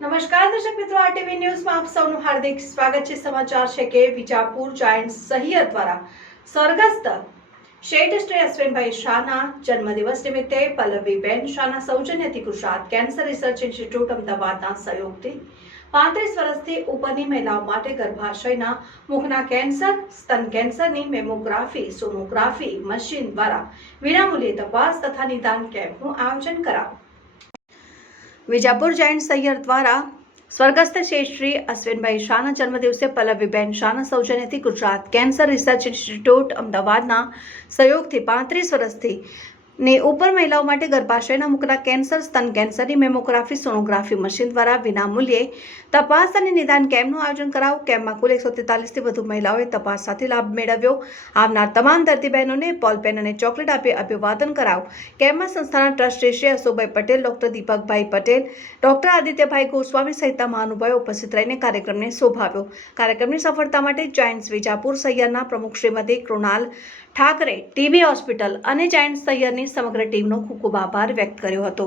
નમસ્કાર દર્શક મિત્રો, આરટીવી ન્યૂઝમાં આપ સૌનું હાર્દિક સ્વાગત છે। સમાચાર છે કે વિજાપુર જાયન્ટ સહિયર દ્વારા સ્વર્ગસ્થ શેઠ શ્રી અશ્વિનભાઈ શાહના જન્મદિવસ નિમિત્તે પલ્લવીબેન શાહના સૌજન્યથી ગુજરાત કેન્સર રિસર્ચ ઇન્સ્ટિટ્યૂટ અમદાવાદના સહયોગથી 35 વર્ષથી ઉપરની મહિલાઓ માટે ગર્ભાશયના મુખના કેન્સર, સ્તન કેન્સરની મેમોગ્રાફી, સોનોગ્રાફી મશીન દ્વારા વિનામૂલ્યે તપાસ તથા નિદાન કેમ્પનું આયોજન કરાયું। વિજાપુર જાયન્ટ સહિયર દ્વારા સ્વર્ગસ્થ શેઠ શ્રી અશ્વિનભાઈ શાહના જન્મદિવસે પલ્લવીબેન શાહના સૌજન્યથી ગુજરાત કેન્સર રિસર્ચ ઇન્સ્ટિટ્યૂટ અમદાવાદના સહયોગથી 35 વર્ષથી ઉપર મહિલાઓ માટે ગર્ભાશયના મુખના કેન્સર, સ્તન કેન્સરની મેમોગ્રાફી, સોનોગ્રાફી મશીન દ્વારા વિનામૂલ્યે તપાસ અને નિદાન કેમ્પનું આયોજન કરાયું। કેમ્પમાં કુલ 143થી વધુ મહિલાઓએ તપાસ સાથે લાભ મેળવ્યો। આવનાર તમામ દર્દી બહેનોને બોલપેન અને ચોકલેટ આપી અભિવાદન કરાયું। કેમ્પમાં સંસ્થાના ટ્રસ્ટી શ્રી અશોકભાઈ પટેલ, ડોક્ટર દીપકભાઈ પટેલ, ડોક્ટર આદિત્યભાઈ ગોસ્વામી સહિતના મહાનુભાવો ઉપસ્થિત રહીને કાર્યક્રમને શોભાવ્યો। કાર્યક્રમની સફળતા માટે જાયન્ટ્સ વિજાપુર સહિયરના પ્રમુખ શ્રીમતી કૃણાલ ઠાકરે, ટીબી હોસ્પિટલ અને જાયન્ટ સહિયરની સમગ્ર ટીમનો ખૂબ ખૂબ આભાર વ્યક્ત કર્યો હતો।